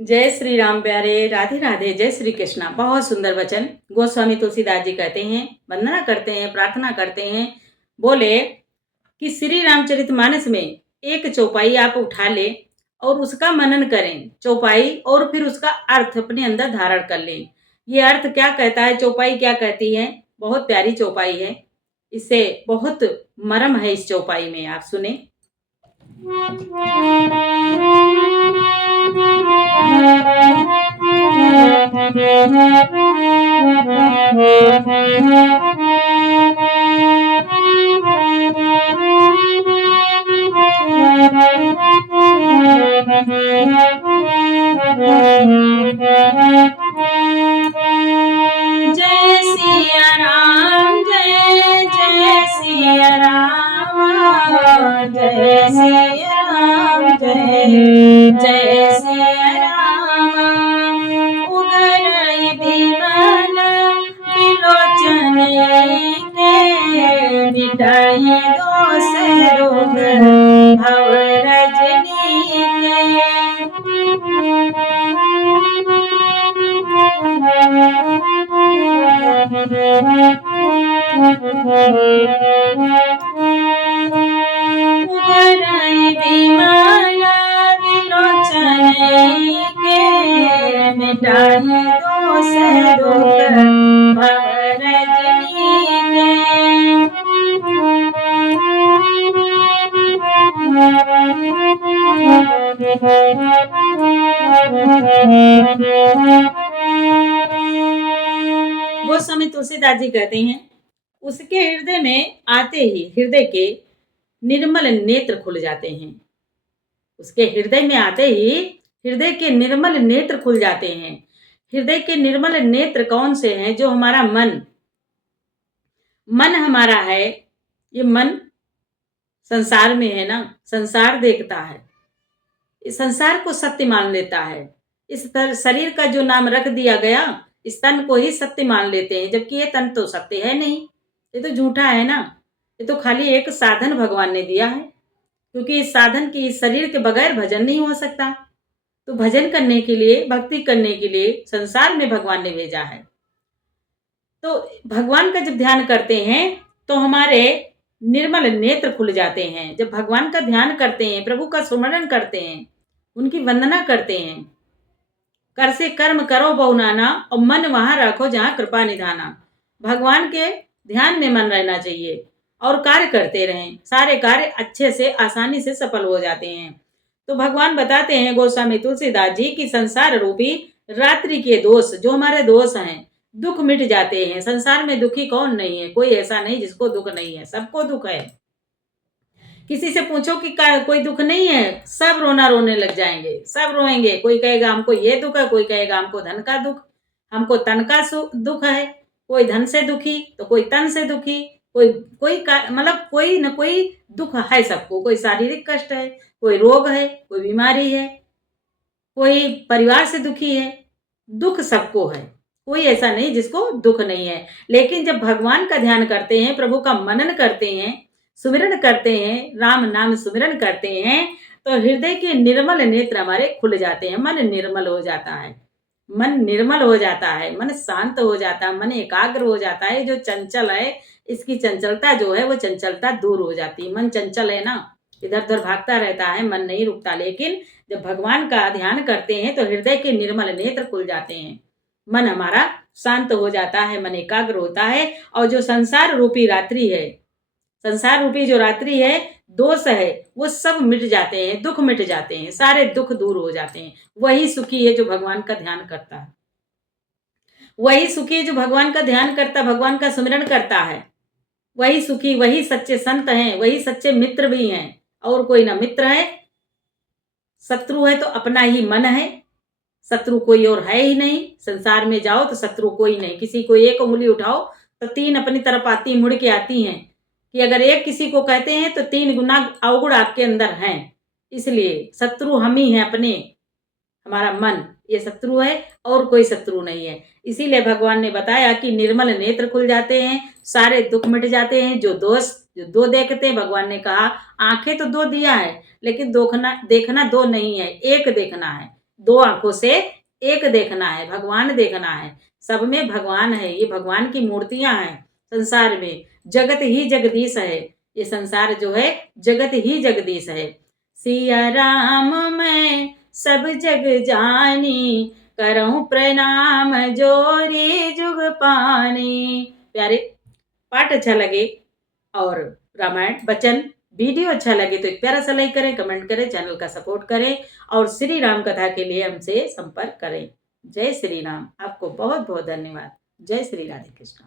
जय श्री राम प्यारे, राधे राधे, जय श्री कृष्णा। बहुत सुंदर वचन गोस्वामी तुलसीदास जी कहते हैं, वंदना करते हैं, प्रार्थना करते हैं। बोले कि श्री रामचरितमानस में एक चौपाई आप उठा ले और उसका मनन करें, चौपाई, और फिर उसका अर्थ अपने अंदर धारण कर लें। ये अर्थ क्या कहता है, चौपाई क्या कहती है। बहुत प्यारी चौपाई है, इससे बहुत मर्म है इस चौपाई में। आप सुने। जय सिया राम, जय जय सिया राम, जय सिया राम, जय जय सिया राम। उगरई विमल विलोचन के, मिटाई दोष रोग भव रजनी उगरई विमल विलोचन के, मिटाई दोष रोग भव रजनी गोस्वामी तुलसीदास जी कहते हैं, उसके हृदय में आते ही हृदय के निर्मल नेत्र खुल जाते हैं। उसके हृदय में आते ही हृदय के निर्मल नेत्र खुल जाते हैं। हृदय के निर्मल नेत्र कौन से हैं? जो हमारा मन हमारा है। ये मन संसार में है ना, संसार देखता है, इस संसार को सत्य मान लेता है। इस शरीर का जो नाम रख दिया गया, इस तन को ही सत्य मान लेते हैं, जबकि ये तन तो सत्य है नहीं, ये तो झूठा है ना। ये तो खाली एक साधन भगवान ने दिया है, क्योंकि इस साधन की, इस शरीर के बगैर भजन नहीं हो सकता। तो भजन करने के लिए, भक्ति करने के लिए संसार में भगवान ने भेजा है। तो भगवान का जब ध्यान करते हैं तो हमारे निर्मल नेत्र खुल जाते हैं। जब भगवान का ध्यान करते हैं, प्रभु का सुमरण करते हैं, उनकी वंदना करते हैं, कर से कर्म करो बहु नाना, और मन वहां रखो जहां कृपा निधाना। भगवान के ध्यान में मन रहना चाहिए और कार्य करते रहें, सारे कार्य अच्छे से, आसानी से सफल हो जाते हैं। तो भगवान बताते हैं गोस्वामी तुलसीदास जी की संसार रूपी रात्रि के दोष, जो हमारे दोष हैं, दुख मिट जाते हैं। संसार में दुखी कौन नहीं है? कोई ऐसा नहीं जिसको दुख नहीं है, सबको दुख है। किसी से पूछो कि कोई दुख नहीं है, सब रोना रोने लग जाएंगे, सब रोएंगे। कोई कहेगा हमको ये दुख है, कोई कहेगा हमको धन का दुख, हमको तन का दुख है, कोई धन से दुखी तो कोई तन से दुखी, कोई कोई मतलब कोई न कोई दुख है सबको। कोई शारीरिक कष्ट है, कोई रोग है, कोई बीमारी है, कोई परिवार से दुखी है। दुख सबको है, कोई ऐसा नहीं जिसको दुख नहीं है। लेकिन जब भगवान का ध्यान करते हैं, प्रभु का मनन करते हैं, सुमिरन करते हैं, राम नाम सुमिरन करते हैं, तो हृदय के निर्मल नेत्र हमारे खुल जाते हैं। मन निर्मल हो जाता है, मन निर्मल हो जाता है, मन शांत हो जाता है, मन एकाग्र हो जाता है। जो चंचल है, इसकी चंचलता जो है, वो चंचलता दूर हो जाती है। मन चंचल है ना, इधर उधर भागता रहता है, मन नहीं रुकता। लेकिन जब भगवान का ध्यान करते हैं तो हृदय के निर्मल नेत्र खुल जाते हैं, मन हमारा शांत हो जाता है, मन एकाग्र होता है। और जो संसार रूपी रात्रि है, संसार रूपी जो रात्रि है, दोष है, वो सब मिट जाते हैं, दुख मिट जाते हैं, सारे दुख दूर हो जाते हैं। वही सुखी है जो भगवान का ध्यान करता है, वही सुखी है जो भगवान का ध्यान करता, भगवान का सुमिरन करता है। वही सुखी, वही सच्चे संत हैं, वही सच्चे मित्र भी हैं। और कोई ना मित्र है, शत्रु है तो अपना ही मन है, शत्रु कोई और है ही नहीं। संसार में जाओ तो शत्रु कोई नहीं। किसी को एक उंगली उठाओ तो तीन अपनी तरफ आती, मुड़ के आती हैं। कि अगर एक किसी को कहते हैं तो 3 गुना अवगुण आपके अंदर हैं। इसलिए शत्रु हम ही हैं अपने, हमारा मन ये शत्रु है और कोई शत्रु नहीं है। इसीलिए भगवान ने बताया कि निर्मल नेत्र खुल जाते हैं, सारे दुख मिट जाते हैं। जो दो देखते हैं, भगवान ने कहा आंखें तो 2 दिया है, लेकिन देखना 2 नहीं है, एक देखना है। दो आंखों से एक देखना है, भगवान देखना है। सब में भगवान है, ये भगवान की मूर्तियां हैं संसार में। जगत ही जगदीश है, ये संसार जो है जगत ही जगदीश है। सिया राम मैं सब जग जानी, करऊं प्रणाम जोरी जुग पानी। प्यारे, पाठ अच्छा लगे और रामायण वचन वीडियो अच्छा लगे तो एक प्यारा सा लाइक करें, कमेंट करें, चैनल का सपोर्ट करें और श्री राम कथा के लिए हमसे संपर्क करें। जय श्री राम। आपको बहुत बहुत धन्यवाद। जय श्री राधे कृष्ण।